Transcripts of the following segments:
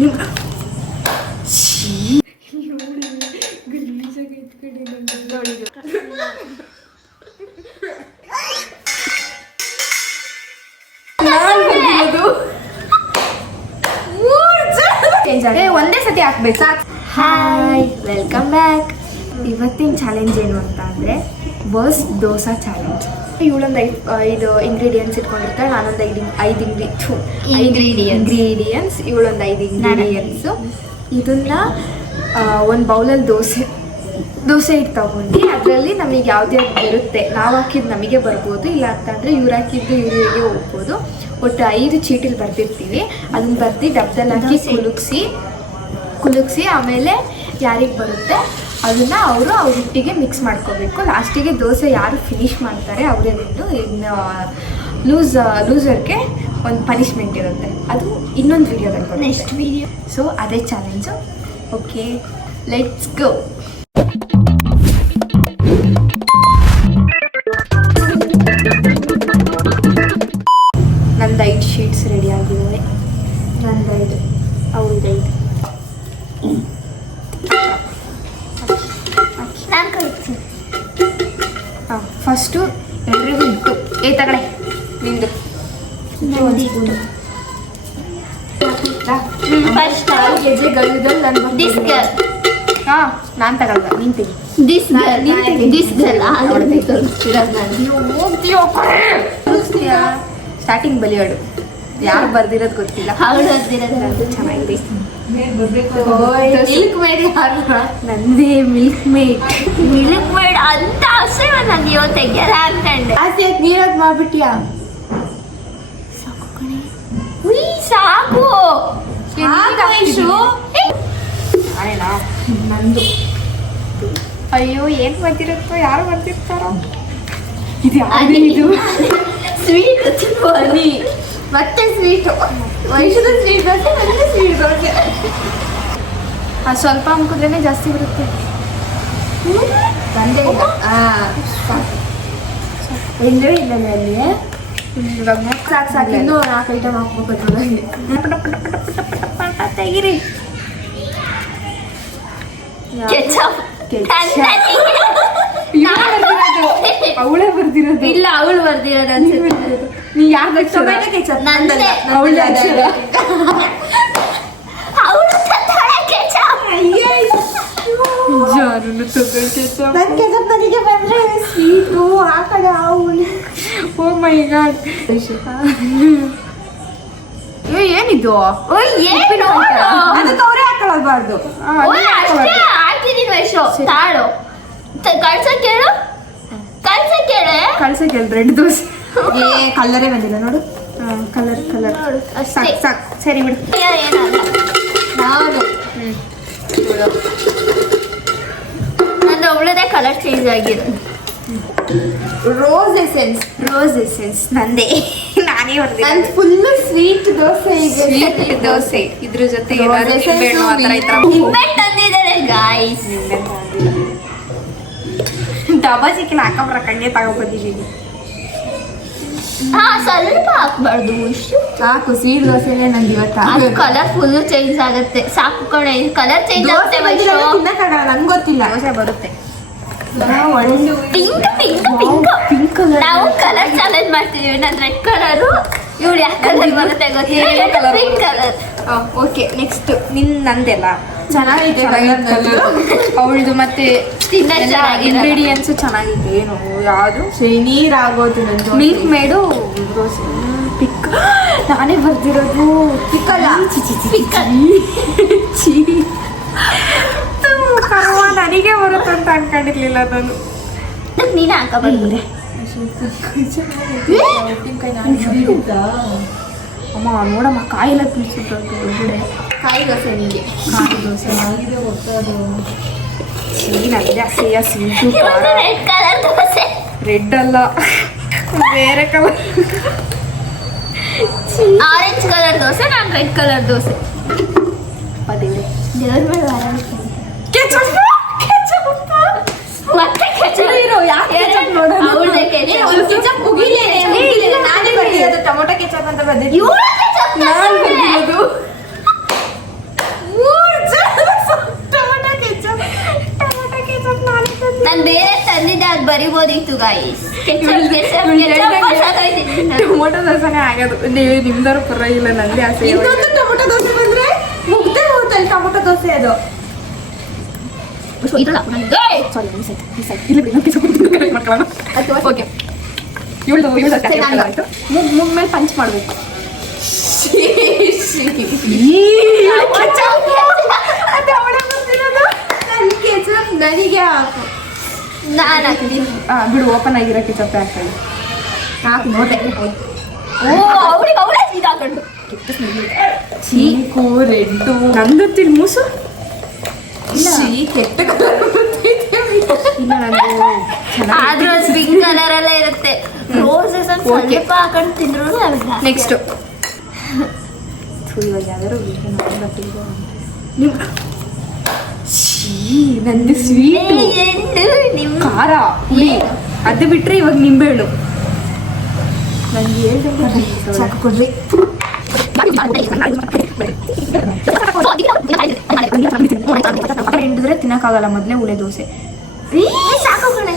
ನೀವು ಒಂದೇ ಸತಿ ಹಾಕ್ಬೇಕು. Hi, welcome back. ಇವತ್ತಿನ ಚಾಲೆಂಜ್ ಏನು ಅಂತ ಅಂದರೆ ಬಸ್ ದೋಸಾ ಚಾಲೆಂಜ್. ಇವಳೊಂದು 5 ಇಂಗ್ರೀಡಿಯೆಂಟ್ಸ್ ಇಟ್ಕೊಂಡಿರ್ತಾಳೆ, ನಾನೊಂದು 5 ಇಂಗ್ರೀಡಿಯೆಂಟ್ಸ್, ಇವಳೊಂದು 5 ಇಂಗ್ರೀಡಿಯೆಂಟ್ಸು. ಇದನ್ನ ಒಂದು ಬೌಲಲ್ಲಿ ದೋಸೆ ಇಟ್ಟು ತಗೊಂಡು ಅದರಲ್ಲಿ ನಮಗೆ ಯಾವ್ದು ಬರುತ್ತೆ, ನಾವು ಹಾಕಿದ್ದು ನಮಗೆ ಬರ್ಬೋದು, ಇಲ್ಲ ಅಂತಂದರೆ ಇವ್ರು ಹಾಕಿದ್ದು ಇವರಿಗೆ ಹೋಗ್ಬೋದು. ಒಟ್ಟು 5 ಚೀಟಿಲಿ ಬರ್ದಿರ್ತೀವಿ. ಅದನ್ನ ಬರ್ದು ಡಬ್ಬದಲ್ಲಿ ಹಾಕಿ ಕುಲುಕ್ಸಿ ಆಮೇಲೆ ಯಾರಿಗೆ ಬರುತ್ತೆ ಅದನ್ನು ಅವರು ಅವ್ರೊಟ್ಟಿಗೆ ಮಿಕ್ಸ್ ಮಾಡ್ಕೋಬೇಕು. ಲಾಸ್ಟಿಗೆ ದೋಸೆ ಯಾರು ಫಿನಿಷ್ ಮಾಡ್ತಾರೆ ಅವರೇ ಬಿಟ್ಟು. ಇನ್ನು ಲೂಸರ್ಗೆ ಒಂದು ಪನಿಷ್ಮೆಂಟ್ ಇರುತ್ತೆ, ಅದು ಇನ್ನೊಂದು ವಿಡಿಯೋದಲ್ಲಿ ನೆಕ್ಸ್ಟ್ ವಿಡಿಯೋ. ಸೊ ಅದೇ ಚಾಲೆಂಜು. Okay, let's go. ನಂದು 5 ಶೀಟ್ಸ್ ರೆಡಿ ಆಗಿದ್ದಾವೆ. ನಂದು 5, ಅವ್ರದ್ದು 5. ಹಾಂ, ಫಸ್ಟು ಎಲ್ರಿಗೂ ಇಟ್ಟು ತಗಡೆ ನಿಂದು ಫಸ್ಟ್ 4 ಗೆಜ್ಜೆಗಳಿದ್ದಲ್ಲಿ ನಾನು ಹಾಂ, ನಾನು ತಗೊಳ್ದ, ನೀನು ತೆಗಿ. ಸ್ಟಾರ್ಟಿಂಗ್ ಬಲಿಯಾಡು, ಯಾರು ಬರ್ದಿರೋದು ಗೊತ್ತಿಲ್ಲ. ಚೆನ್ನಾಗಿದೆ. ನಂದೇ ಮಿಲ್ಕ್ ಮೇಡ್ ಅಂತ ಅಷ್ಟೇ ನಾನು ಇವತ್ತು ತೆಗ್ಯಾರ ಅನ್ಕಂಡೆ. ನೀರದ್ ಮಾಡ್ಬಿಟ್ಟಿಯಾ? ಸಾಕು ನಂದು. ಅಯ್ಯೋ, ಏನ್ ಬರ್ದಿರುತ್ತೋ, ಯಾರು ಬರ್ದಿರ್ತಾರೋ. ಇದು ಸ್ವೀಟ್ ಹನಿ, ಮತ್ತೆ ಸ್ವೀಟು, ವಯಸ್ಸದ ಸ್ವೀಟ್ ದೋಸೆ, ಮತ್ತೆ ಸ್ವೀಟ್ ದೋಸೆ. ಅದು ಸ್ವಲ್ಪ ಅನ್ಕಿದ್ರೇ ಜಾಸ್ತಿ ಬರುತ್ತೆ. ತಂದೆ ಇಲ್ಲ, ಎಲ್ಲರೂ ಇಲ್ಲ ಅಲ್ಲಿ. ಸಾಕು, ಇನ್ನೂ 4 ಐಟಮ್ ಹಾಕ್ಬೇಕು. ತೆಗಿರಿ. ಅವಳೇ ಬರ್ದಿರೋದು. ಇಲ್ಲ, ಅವಳು ಬರ್ದಿರೋದು ಅನ್ಸುತ್ತೆ. ನೀ ಯಾರು ಟೊಮೆಟೊ ಕೆಚಪ್? ಅವಳು ಅಕ್ಷರ. ಜಾನು ತಗೊಳ್ ಕೆಚಪ್. ನನ್ನ ಕೆಚಪ್ ನನಗೆ ಬಂದ್ರೆ ಸ್ವೀಟು ಆ ಕಡೆ ಅವಳು. ಓ ಮೈ ಗಾಡ್. ಏನಿದು? ಅದಕ್ಕೆ ಅವರೇ ಹಾಕೊಳ್ಳಬಾರ್ದು. ತಾಳು ಕಳ್ಸಕ್ಕೆ ರೆಡ್ ದೋಸೆ. ಕಲರೇ ಬಂದಿಲ್ಲ ನೋಡು. ಕಲರ್ ಸಾಕು. ಸರಿ ಬಿಡು. ನಾನು ಅಂದ್ರೆ ಒಳ್ಳೆದೇ ಕಲರ್ ಚೇಂಜ್ ಆಗಿದೆ. ರೋಸ್ ಎಸೆನ್ಸ್ ನಂದೇ, ನಾನೇ ಹೊಡೆದೆ. ನಂದು ಫುಲ್ಲು ಸ್ವೀಟ್ ದೋಸೆ. ಈಗ ದೋಸೆ ಇದ್ರ ಜೊತೆ ತಂದಿದ್ದಾರೆ ಗಾಯ್ಸ್. ಡಬ್ಬಾ ಸಿಕ್ಕಿಲ್ಲ, ಹಾಕಬ್ರ ಕಣ್ಣೆ ತಗೊಬಂದಿದ್ದೀನಿ. ಹಾ, ಸ್ವಲ್ಪ ಹಾಕ್ಬಾರ್ದು, ಇಷ್ಟು ಸಾಕು. ಸ್ವೀಟ್ ದೋಸೆನೇ ನಂದು ಇವತ್ತು. ಅದು ಕಲರ್ ಫುಲ್ಲು ಚೇಂಜ್ ಆಗುತ್ತೆ. ಸಾಕು ಕಣೆ, ಕಲರ್ ಚೇಂಜ್ ಆಗುತ್ತೆ. ನಂಗೆ ಗೊತ್ತಿಲ್ಲ, ದೋಸೆ ಬರುತ್ತೆ. ಪಿಂಕ್ ನಾವು ಕಲರ್ ಚಾಲೆಂಜ್ ಮಾಡ್ತಿದೀವಿ. ನಾನು ರೆಡ್ ಕಲರು, ಇವಳು ಯಾವ ಕಲರ್ ಬರುತ್ತೆ ಗೊತ್ತಿಲ್ಲ, ಪಿಂಕ್ ಕಲರ್. ಓಕೆ, ನೆಕ್ಸ್ಟ್ ನಂದೆಲ್ಲ ಚೆನ್ನಾಗಿದೆ. ಅವಳದು ಮತ್ತೆ ಇಂಗ್ರೀಡಿಯೆಂಟ್ಸು ಚೆನ್ನಾಗಿದೆ. ಏನು ಯಾವುದು ನೀರಾಗೋದು. ನಂದು ಮಿಲ್ಕ್ ಮೇಡು ದೋಸೆ. ಪಿಕ್ ನಾನೇ ಬರ್ದಿರೋದು. ಪಿಕ್ಕಲ್ಲ, ನನಗೆ ಬರುತ್ತೆ ಅಂತ ಅನ್ಕೊಂಡಿರ್ಲಿಲ್ಲ ನಾನು. ನೀನೇ ಹಾಕಬಾರ್ದು. ಅಮ್ಮ ನೋಡಮ್ಮ, ಕಾಯಿಲ್ಲ ತುಳಿಸಿದ್ದು ಒಳಗಡೆ. ಕಾಯಿ ದೋಸೆ ನಿಮಗೆ. ಕಾಯಿ ದೋಸೆ ಆಗಿದೆ ಗೊತ್ತದು. ನೀನಲ್ಲದೆ ಅಸಹ್ಯ sweet. Red colour dosa. Red ಅಲ್ಲ, ಬೇರೆ ಕಲರ್. ಆರೆಂಜ್ ಕಲರ್ ದೋಸೆ, ನಾನು ರೆಡ್ ಕಲರ್ ದೋಸೆ. ದೇವ್ರೆ, ದೇವ್ರ ಮೇಲೆ ಮತ್ತೆ ಟೊಮೊಟೊ ಕೆಚಪ್ ಅಂತ ಬಂದಿದ್ದು. ನಾನು ಬೇರೆ ತಂದಿದ್ದೆ ಅದು ಬರಿಬೋದಿತ್ತು ಗಾಯ್ಸ್. ಟೊಮೊಟೊ ದೋಸೆನೇ ಆಗೋದು. ನೀವು ನಿಮ್ದಾರು ಪರವಾಗಿಲ್ಲ, ನಂದೇ ಆಸೆ. ಇನ್ನೊಂದು ಟೊಮೊಟೊ ದೋಸೆ ಬಂದ್ರೆ ಮುಗ್ದೇ ಹೋಗ್ತಲ್ಲ ಟೊಮೊಟೊ ದೋಸೆ ಅದು. ಓಕೆ, ಮುಗ್ ಮೇಲೆ ಪಂಚ್ ಮಾಡ್ಬೇಕು. ನನಗೆ ಹಾಕು. ನಾನು ಹಾಕ್ತೀನಿ. ಬಿಡು, ಓಪನ್ ಆಗಿರೋ ಕೆಚಪ್ ಹಾಕೊಳ್ಳಿ. ಹಾಕು ನೋಡೆ. ಓ ಅವ್ರಿಗೆ ಅವರೇ ಇದಾಕೊಂಡು ಚೀಕು ರೆಡ್ಡು ನಂದುತ್ತಿಲ್ ಮೂಸು ಕೆಟ್ಟ ಇಲ್ಲ, ನಂದು ಆದ್ರೂ ಅದು ಪಿಂಕ್ ಕಲರ್ ಅಲ್ಲೇ ಇರುತ್ತೆ. ರೋಸಸ್ ಅಂತ ಸ್ವಲ್ಪ ಹಾಕೊಂಡು ತಿಂದ್ರು ನೆಕ್ಸ್ಟ್ ಇವಾಗ ಯಾವ್ದಾರು ನಂದು ಸ್ವೀಟ್ ನಿಮ್ ಖಾರ ಹುಳಿ, ಅದು ಬಿಟ್ರೆ ಇವಾಗ ನಿಂಬೆಹಣ್ಣು. ನಂಗೆ ಸಾಕು ಕೊಡ್ರಿ. ಹಿಂಡಿದ್ರೆ ತಿನ್ನಕ್ಕಾಗಲ್ಲ, ಮೊದಲೇ ಹುಳೆ ದೋಸೆ. ಸಾಕು ಕಣೆ.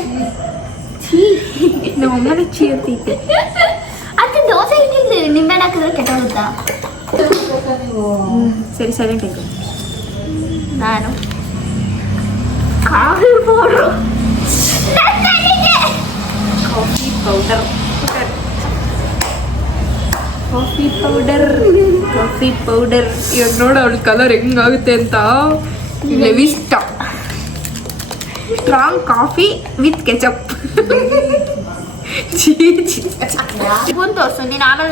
ನಮ್ಮ ಅಮ್ಮನೇ ಚೀ ಅಂತೈತೆ. ಅದಕ್ಕೆ ದೋಸೆ ಹಿಂಗೆ ನಿಂಬೆಹಣ್ಣು ಹಾಕಿದ್ರೆ ಕೆಟ್ಟೋಗುತ್ತಾ? ಸರಿ, ಸೈಲೆಂಟ್ ಆಯ್ತು. ನಾನು coffee powder, coffee powder coffee powder coffee powder. ಇವಾಗ ನೋಡು ಅವಳ ಕಲರ್ ಹೆಂಗಾಗುತ್ತೆ ಅಂತ. Levista strong coffee with ketchup. Spoon ತೋರ್ಸು ನೀನು, ಆಮೇಲೆ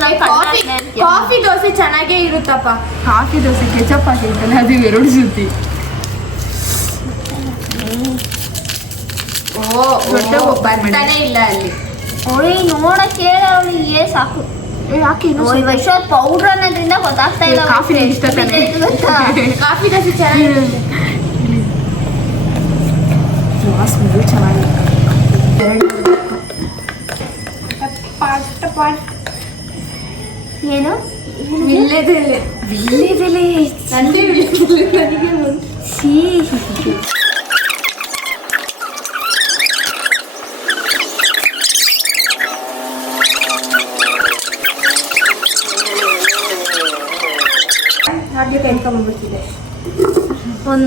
ಕಾಫಿ ದೋಸೆ ಚೆನ್ನಾಗೇ ಇರುತ್ತಪ್ಪ. ಕಾಫಿ ದೋಸೆ ಕೆಚಪ್ ಹಾಕಿರ್ತಲ್ಲ, ಅದು ಎರಡು ಸುದ್ದಿ. ದೊಡ್ಡ ಬರ್ತಾನೆ ಇಲ್ಲ ಅಲ್ಲಿ. ಓಯ್ ನೋಡಕ್ಕೆ ಅವಳಿಗೆ ಸಾಕು. ಯಾಕೆ ಓಯ್ ವೈಶಾಲ್ ಪೌಡರ್ ಅನ್ನೋದ್ರಿಂದ ಗೊತ್ತಾಗ್ತಾ ಇಲ್ಲ. ಕಾಫಿ ಇಷ್ಟ ತಾನೆ. ಕಾಫಿ ದೋಸೆ ಚೆನ್ನಾಗಿರುತ್ತೆ. ಸ್ಮೆಲ್ ಚೆನ್ನಾಗಿದೆ. ಏನು ವಿಳ್ಯದೆಲೆ. ವಿಳ್ಯದೆಲೆ ನಂದೇ ವಿಳ್ಯದೆಲೆ ನನಗೆ ಒಂದು. ಹಾಗೆ ಕೈಕೊಂಡ್ಬಿಡ್ತಿದೆ.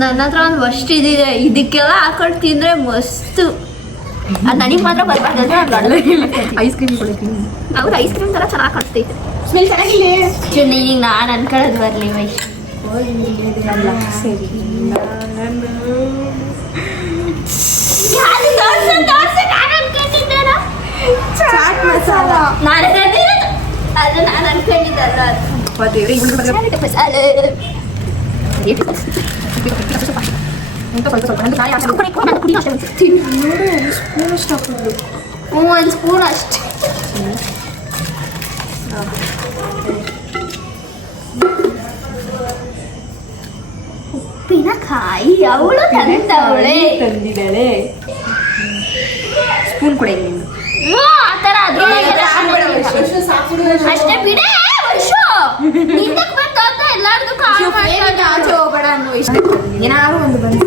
ನನ್ನ ಹತ್ರ ಒಂದು ವಸ್ಟ್ ಇದಿದೆ, ಇದಕ್ಕೆಲ್ಲ ಹಾಕೊಂಡು ತಿಂದ್ರೆ ಮಸ್ತು. ಅದು ನನಗೆ ಮಾತ್ರ ಬರ್ಬಾರ್ದು. ಐಸ್ ಕ್ರೀಮ್ ಕೊಡ್ತೀನಿ. ಅವ್ರು ಐಸ್ ಕ್ರೀಮ್ ಥರ ಚೆನ್ನಾಗಿ ಕಾಣಿಸ್ತೈತೆ. ಸ್ಮೆಲ್ ಚೆನ್ನಾಗಿಲ್ಲ. ಈಗ ನಾನು ಅನ್ಕೊಳ್ಳೋದು ಬರಲಿ ವೈಶ್. ಸರಿ, ಚಾಟ್ ಮಸಾಲ ನಾನು ಅದು ನಾನು ಅನ್ಕೊಂಡಿದ್ದಲ್ಲ. ಒಂದು ಸ್ಪೂನ್ ಅಷ್ಟೇ. ಉಪ್ಪಿನಕಾಯಿ ಅವಳು ತಂದವಳೆ. ತಂದಿದ್ದಾಳೆ. ಸ್ಪೂನ್ ಕೊಡಿ ನೀನು. ಆ ಥರ ಅದ್ರೊಳಗೆಲ್ಲ ಅಷ್ಟೇ ಬಿಡೆ ವೈಶು. ನಿಂದಕ್ಕೆ ಬರ್ತಾತ ಎಲ್ಲಾರ್ದು ಕಾಳು ಮಾಡ್ಕೊಂಡು ಆಚೆ ಹೋಗ್ಬೇಡ ಅನ್ನೋ ಇಷ್ಟ. ಏನಾದ್ರು ಒಂದು ಬಂದು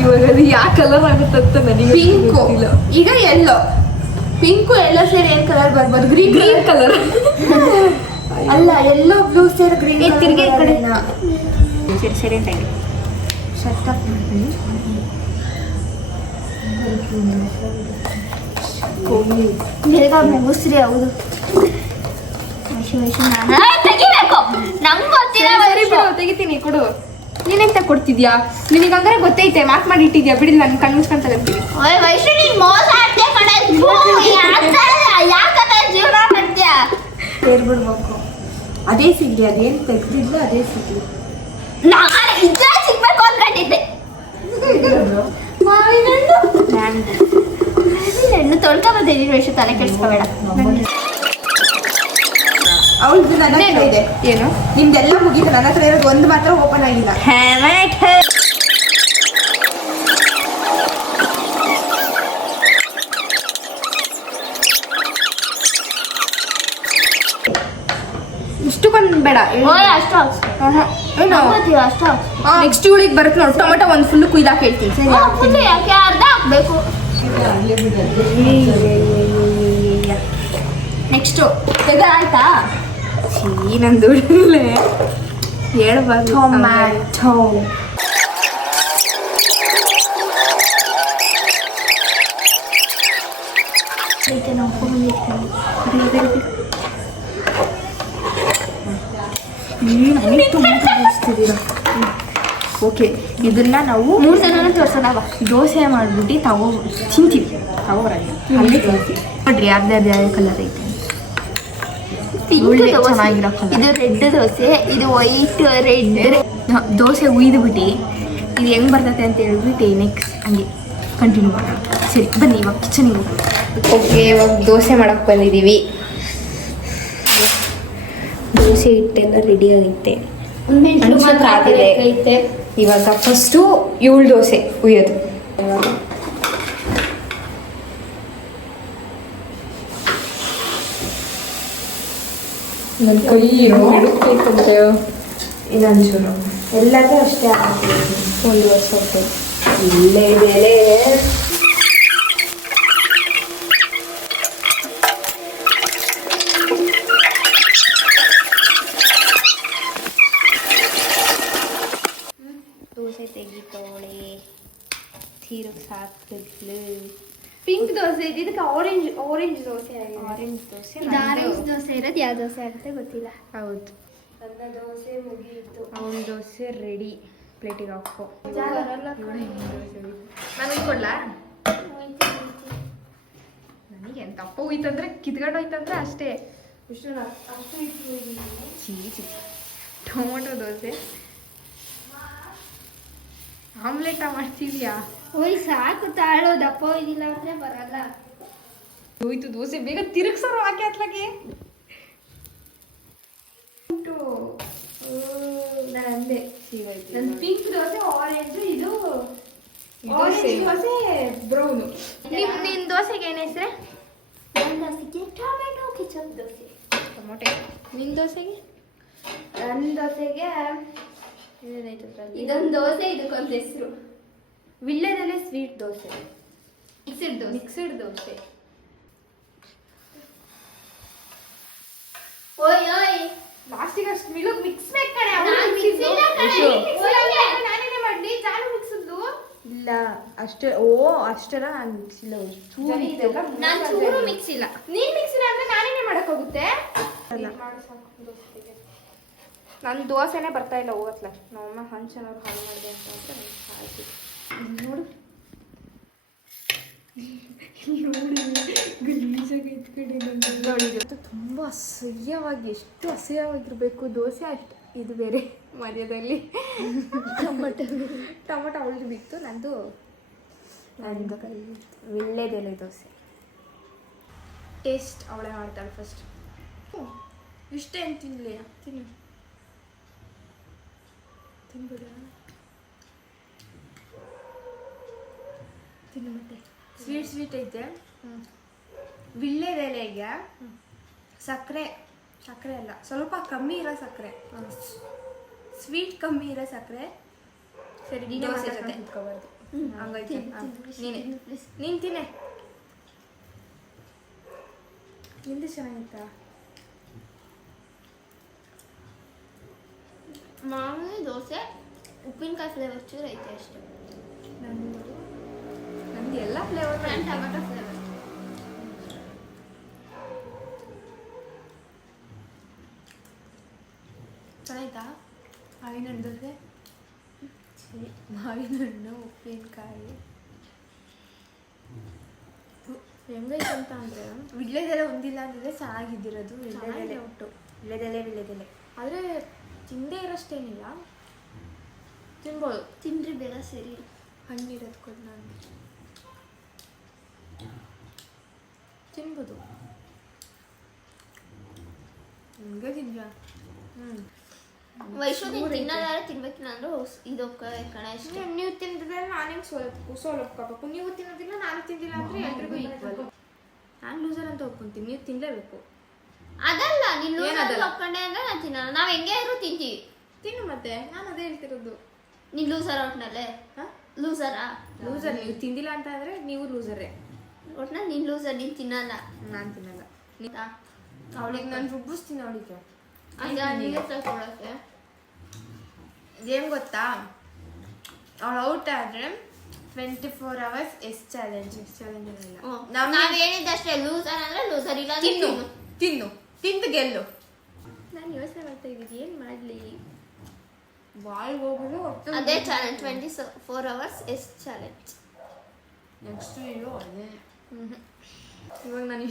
ಇವಾಗ ಅದು ಯಾವ ಕಲರ್ ಆಗುತ್ತಂತ ನನಗೆ ಪಿಂಕು. ಈಗ ಎಲ್ಲೋ ಪಿಂಕು ಎಲ್ಲೋ ಸೇರಿ ಏನ್ ಕಲರ್ ಬರ್ಬೋದು? ಗ್ರೀನ್ ಕಲರ್ ಅಲ್ಲ, ಎಲ್ಲೋ ಬ್ಲೂ ಸೇರಿ ಗ್ರೀನ್. ತಿರ್ಗಿ ಈ ಕಡೆ. ಸರಿ, ಸರಿ ಅಂತ ಹೇಳಿ. ಬೇಗ ಮುಗಿಸ್ರಿ. ಹೌದು ತೆಗಿಬೇಕು. ನಂಗೆ ಗೊತ್ತಿಲ್ಲ ವೈಶು. ತೆಗಿತೀನಿ, ಕೊಡು. ನೀನೆಂತ ಕೊಡ್ತಿದ್ಯಾ? ನಿನಗೆ ಹಂಗಾರೆ ಗೊತ್ತೈತೆ, ಮಾರ್ಕ್ ಮಾಡಿ ಇಟ್ಟಿದ್ಯಾ. ಬಿಡಿ, ನಾನು ಕಣ್ಣು ಮುಚ್ಕೊಂಡು ತಗೊಂತೀನಿ. ಓಯ್ ವೈಶು, ನೀನ್ ಮೋಸ ಆಡ್ತೀಯ ಕಣೆ. ಯಾಕಂತ ಜೀವನ ಮಾಡ್ತೀಯ? ಸೇರ್ಬಿಡ್ಬೇಕು. ಅದೇ ಸಿಗ್ಲಿ, ಅದೇನು ತೆಗ್ದಿದ್ಲು ಅದೇ ಸಿಗ್ಲಿ. ನಾನು ಇದ್ರೆ ಸಿಗ್ಬೇಕು ಅನ್ಕೊಂಡಿದ್ದೆ. ಮಾವಿನ ಹಣ್ಣು ತೊಳ್ಕೊಂಬಂದಿದ್ದೀನಿ ವೈಶು, ತಲೆ ಕೆಡಿಸ್ಕೋಬೇಡ. ಅವಳದು ನನ್ನ ಹತ್ರ ಇದೆ. ಏನು? ನಿಮ್ದೆಲ್ಲ ಮುಗೀತು, ನನ್ನ ಹತ್ರ ಇರೋದು ಒಂದು ಮಾತ್ರ ಓಪನ್ ಆಗಿಲ್ಲ. ಇಷ್ಟಕ್ಕೊಂದು ಬೇಡ ಓಯ್ ಅಷ್ಟು ಹಾಕ್ಸ್ಕೊ. ಏನು ನಂಬತ್ತೀಯ ಅಷ್ಟು ಹಾಕ್ಸ್ಕೊ. ನೆಕ್ಸ್ಟ್ ಇವಳಿಗೆ ಬರುತ್ತೆ ನೋಡಿ ಟೊಮೆಟೊ ಒಂದು ಫುಲ್ಲು ಕುಯ್ದಾಕ್ ಹೇಳ್ತೀನಿ ಸರಿ ಫುಲ್ ಯಾಕೆ ಅರ್ಧ ಹಾಕ್ಬೇಕು. ನೆಕ್ಸ್ಟು ಆಯ್ತಾ ಚೀ ನಂದು ಹೇಳ್ಬಾರ್ದು ಟೊಮ್ಯಾಟೊ ಓಕೆ ಇದನ್ನ ನಾವು 3 ಜನನೂ ತೋರ್ಸೋದವ. ದೋಸೆ ಮಾಡ್ಬಿಟ್ಟು ತಿಂತೀವಿ ತಗೋಬರಲ್ಲ ಅಲ್ಲೇ ತಿಂತೀವಿ ನೋಡ್ರಿ ಅರ್ಧ ಕಲರ್ ಐತೆ ಪಿಂಕ್ ಒಳ್ಳೆ ದೋಸೆ. ಚೆನ್ನಾಗಿರೋ colour. ಇದು ರೆಡ್ ದೋಸೆ, ಇದು ವೈಟ್ ರೆಡ್. ದೋಸೆ ಉಯ್ದುಬಿಟ್ಟು ಇದು ಹೆಂಗೆ ಬರ್ತೈತೆ ಅಂತ ಹೇಳ್ಬಿಟ್ಟು ನೆಕ್ಸ್ಟ್ ಹಂಗೆ ಕಂಟಿನ್ಯೂ ಮಾಡೋಣ. ಸರಿ ಬನ್ನಿ ಇವಾಗ ಕಿಚನಿಗೆ ಓಕೆ ಇವಾಗ ದೋಸೆ ಮಾಡೋಕ್ಕೆ ಬಂದಿದ್ದೀವಿ. ದೋಸೆ ಹಿಟ್ಟೆಲ್ಲ ರೆಡಿ ಆಗೈತೆ. ಐತೆ. ಇವಾಗ ಫಸ್ಟು 7 ದೋಸೆ ಉಯ್ಯೋದು. ನನ್ನ ಕೈ ಇನ್ನೊಂಚೂರು ಎಲ್ಲದೂ ಅಷ್ಟೇ ಆಗ್ತದೆ. 1 ವರ್ಷ ಹೋಗ್ತದೆ ಇಲ್ಲೇ ಬೆಲೆ ದೋಸೆ ತೆಗಿತೋಳೆ ತೀರಕ್ಕೆ ಸಾಕಿದ್ಲು. ಪಿಂಕ್ ದೋಸೆ ಇದೆ, ಇದಕ್ಕೆ ಆರೆಂಜ್ ದೋಸೆ ಆಗಿದೆ. ಆರೆಂಜ್ ದೋಸೆ ಇದು ಆರೆಂಜ್ ದೋಸೆ ಇರೋದು ಯಾವ ದೋಸೆ ಆಗುತ್ತೆ ಗೊತ್ತಿಲ್ಲ. ಹೌದು. ನನ್ನ ದೋಸೆ ಮುಗಿಯಿತು. ಅವನ ದೋಸೆ ರೆಡಿ. ಪ್ಲೇಟಿಗೆ ಹಾಕೋ. ನಾನು ಇಟ್ಕೊಳ್ಳ ನನಗೆ ಎಂತ ಅಪ್ಪ ಹೋಯ್ತಂದ್ರೆ ಕಿತ್ಕೊಂಡು ಹೋಯ್ತಂದ್ರೆ ಅಷ್ಟೇ. ಅಷ್ಟು ಇಟ್ಟು ಚೀಚಿ ಟೊಮೊಟೊ ದೋಸೆ ಆಮ್ಲೆಟ ಮಾಡ್ತೀವಿಯಾ? ಓಯ್ ಸಾಕು ತಾಳೋ, ದಪ್ಪ ಇದಿಲ್ಲ ಅಂದ್ರೆ ಬರಲ್ಲ. ಹೋಯ್ತು ದೋಸೆ ಬೇಗ ತಿರುಗ್ಸೋರು ಹಾಕಿ ಹತ್ಲಾಗೆ. ನಾನು ಅಂದೆ ಸೀಗೋಯ್ತು. ನನ್ನ ಪಿಂಕ್ ದೋಸೆ ಆರೆಂಜ್, ಇದು ಇದು ಆರೆಂಜ್ same. ದೋಸೆ ಬ್ರೌನು. ನಿನ್ನ ದೋಸೆಗೆ ಏನು ಹೆಸರೇ? ನನ್ನ ದೋಸೆಗೆ ಟೊಮೆಟೊ ಕೆಚಪ್ ದೋಸೆ. ಟೊಮೊಟೊ. ನಿನ್ನ ದೋಸೆಗೆ? ನನ್ನ ದೋಸೆಗೆ ಇದೊಂದು ದೋಸೆ, ಇದಕ್ಕೊಂದು ಹೆಸರು ವಿಳ್ಯದೆಲೆ ಸ್ವೀಟ್ ದೋಸೆ, ಮಿಕ್ಸ್ಡ್ ದೋಸೆ. ಓಯ್ ಓಯ್ ಲಾಸ್ಟಿಗೆ ಅಷ್ಟು ಮಿಲುಗ್ ಮಿಕ್ಸ್ ಬೇಕು ಕಣೆ. ನಾನ್ mix ಇಲ್ಲ ಕಣೆ, mix ಇಲ್ಲ. ನಾನೇನೇ ಮಾಡ್ಲಿ, ಜಾನು ಮಿಕ್ಸದ್ದು ಇಲ್ಲ ಅಷ್ಟೇ. ಓ ಅಷ್ಟರ ನಾನು ಮಿಕ್ಸಿಲ್ಲ. ನಾನು ಚೂರು ಮಿಕ್ಸ್ ಇಲ್ಲ. ನೀನ್ ಮಿಕ್ಸ್ ಇಲ್ಲ ಅಂದ್ರೆ ನಾನೇನೇ ಮಾಡಕ್ ಹೋಗುತ್ತೆ. ನನ್ನ ದೋಸೆನೇ ಬರ್ತಾ ಇಲ್ಲ ಹೋಗತ್ಲ. ನಮ್ಮಮ್ಮ ಹಂಚನವ್ರು ಹಾಳು ಮಾಡಿದೆ ಅಂತ ಆಯ್ತು. ನೋಡು ಗಲೀಜಾಗಿ ಎತ್ಕಡೆ ತುಂಬ ಅಸಹ್ಯವಾಗಿ, ಎಷ್ಟು ಅಸಹ್ಯವಾಗಿರಬೇಕು ದೋಸೆ ಅಷ್ಟು. ಇದು ಬೇರೆ ಮಧ್ಯದಲ್ಲಿ ಟೊಮೊಟೊ ಅವಳಿಗೆ ಬಿತ್ತು. ನಂದು ವಿಳ್ಯದೆಲೆ ದೋಸೆ ಟೇಸ್ಟ್ ಅವಳೇ ಮಾಡ್ತಾಳೆ ಫಸ್ಟ್. ಇಷ್ಟೇ ಏನು ತಿನ್ನಲಿ ತಿನ್ಬಿಡ ತಿನ್ನು ಮತ್ತೆ. ಸ್ವೀಟ್ ಐತೆ. ವಿಳ್ಯದೆಲೆಗೆ ಸಕ್ಕರೆ ಅಲ್ಲ, ಸ್ವಲ್ಪ ಕಮ್ಮಿ ಇರೋ ಸಕ್ಕರೆ, ಸ್ವೀಟ್ ಕಮ್ಮಿ ಇರೋ ಸಕ್ಕರೆ. ಸರಿ ದೋಸೆ ಜೊತೆ ಇಟ್ಕೋಬಾರ್ದು ಹಂಗೈತೆ. ನೀನು ತಿನ್ನೆ. ನಿಂದು ಚೆನ್ನಾಗಿತ್ತಾ? ಮಾಮೂಲಿ ದೋಸೆ, ಉಪ್ಪಿನಕಾಯಿ ಫ್ಲೇವರ್ ಚೂರು ಐತೆ ಅಷ್ಟೇ. ನಂದು ಎಲ್ಲ ಫ್ಲೇವರ್. Tomato flavour. ಚೆನ್ನಾಯ್ತಾ? ಮಾವಿನ ಹಣ್ಣು ದೋಸೆ. ಮಾವಿನ ಹಣ್ಣು, ಉಪ್ಪಿನಕಾಯಿ ಹೆಂಗೈತೆ ಅಂತ ಅಂದರೆ ವಿಳ್ಯದೆಲೆ ಒಂದಿಲ್ಲ ಅಂದಿದ್ರೆ ಚೆನ್ನಾಗಿದ್ದಿರೋದು. ವಿಳ್ಯದೆಲೆ ಒಟ್ಟು ವಿಳ್ಯದೆಲೆ ಆದರೆ ತಿಂದೇ ಇರೋಷ್ಟೇನಿಲ್ಲ, ತಿನ್ಬೋದು. ತಿಂದ್ರೆ ಬೇಗ ಸರಿ. ಹಣ್ಣಿರೋದು ಕೊಡು, ನಾನು ತಿನ್ಬೋದು. ಹಂಗೆ ತಿಂದ್ಯಾ? ವೈಶೋದಿ ತಿನ್ನೋದಾದ್ರೆ ತಿನ್ಬೇಕಿಲ್ಲ ಅಂದ್ರೆ ಇದು ಕಣ ಅಷ್ಟೇ. ನೀವು ತಿಂದಿದ್ರೆ ನಾನೇನು ಸೋಲಪ್ಕೋಬೇಕು. ನೀವು ತಿನ್ನೋದಿಲ್ಲ, ನಾನು ತಿಂದಿಲ್ಲ ಅಂದರೆ ಎಲ್ರಿಗೂ ಈಕ್ವಲ್. ನಾನು ಲೂಸರ್ ಅಂತ ಒಪ್ಕೊಂತೀನಿ. ನೀವು ತಿನ್ನಲೇಬೇಕು. ಅದಲ್ಲ, ನೀನು ಏನದಲ್ಲ ಒಪ್ಕೊಂಡೆ ಅಂದ್ರೆ ನಾನು ತಿನ್ನಲ್ಲ. ನಾವ್ ಹೆಂಗೆ ಇದ್ರು ತಿಂತೀವಿ. ತಿನ್ನು ಮತ್ತೆ, ನಾನು ಅದೇ ಹೇಳ್ತಿರೋದು. ನೀನ್ ಲೂಸರ್ ಒಟ್ನಲ್ಲೇ. ಲೂಸರಾ? ಲೂಸರ್ ನೀವು ತಿಂದಿಲ್ಲ ಅಂತ ಅಂದ್ರೆ ನೀವು ಲೂಸರೇ. ಒಟ್ನಲ್ಲಿ ನೀನ್ ಲೂಸರ್, ನೀನ್ ತಿನ್ನಲ್ಲ. ನಾನು ತಿನ್ನಲ್ಲ. ಅವಳಿಗೆ ನಾನು ರುಬ್ಬಿಸ್ತೀನಿ ಅವಳಿಗೆ. ನೀನೇ ತಗೊಳಕ್ಕೆ ಏನ್ ಗೊತ್ತಾ, ಅವಳು ಔಟ್ ಆದ್ರೆ 24 hours ಎಸ್ ಚಾಲೆಂಜ್ ಇಲ್ಲ. ನಾವ್ ಹೇಳಿದ್ದಷ್ಟೇ, ಲೂಸರ್ ಅಂದ್ರೆ ಲೂಸರ್, ಇಲ್ಲ ತಿನ್ನು ತಿನ್ನು ತಿಂದು ಗೆಲ್ಲು. ನಾನು ಯೋಚನೆ ಮಾಡ್ತಾ ಇದ್ದೀನಿ ಏನ್ ಮಾಡ್ಲಿ. ಬಾಯ್ ಹೋಗುದು ಅದೇ challenge, 24 hours yes challenge. Next ಇರೋ ಅದೇ. ಇವಾಗ ನಾನು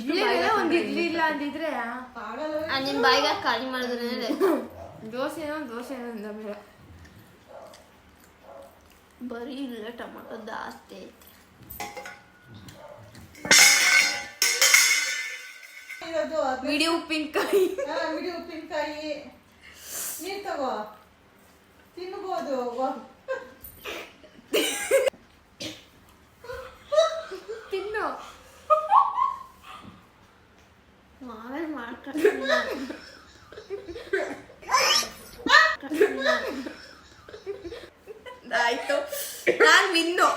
ಒಂದು ಇಡ್ಲಿ ಇಲ್ಲ ಅಂದಿದ್ರೆ ನಿನ್ ಬಾಯಿಗೆ ಖಾಲಿ ಮಾಡಿದ್ರೆ ದೋಸೆನೋ ಅಂದ ಬೇಡ. ಬರೀ ಇಲ್ಲ ಟೊಮೊಟೊ ಜಾಸ್ತಿ ಐತೆ. ಮಿಡಿ ಉಪ್ಪಿನಕಾಯಿ ನೀರ್ ತಗೋ ತಿನ್ಬೋದು. ತಿನ್ನು. ಆಮೇಲೆ ಮಾಡ್ಕೊಂಡು ಆಯ್ತು, ನಾನು ವಿನ್ನು.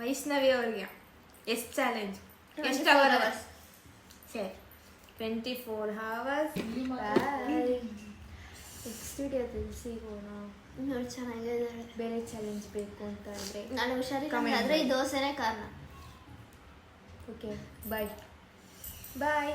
ವೈಷ್ಣವಿ ಅವ್ರಿಗೆ ಎಷ್ಟು ಚಾಲೆಂಜ್, ಎಷ್ಟು ಅವರ್ಸ್? ಸರಿ, 24 hours. ನೆಕ್ಸ್ಟ್ ವಿಡಿಯೋದಲ್ಲಿ ಸಿಗೋಣ. ನೋಡಿ ಚೆನ್ನಾಗಿದೆ. ಬೇರೆ ಚಾಲೆಂಜ್ ಬೇಕು ಅಂತ ಅಂದರೆ ನಾನು ಹುಷಾರಿಲ್ಲ ಆದ್ರೆ ಈ ದೋಸೆನೇ ಕಾರಣ. ಓಕೆ, ಬಾಯ್ ಬಾಯ್.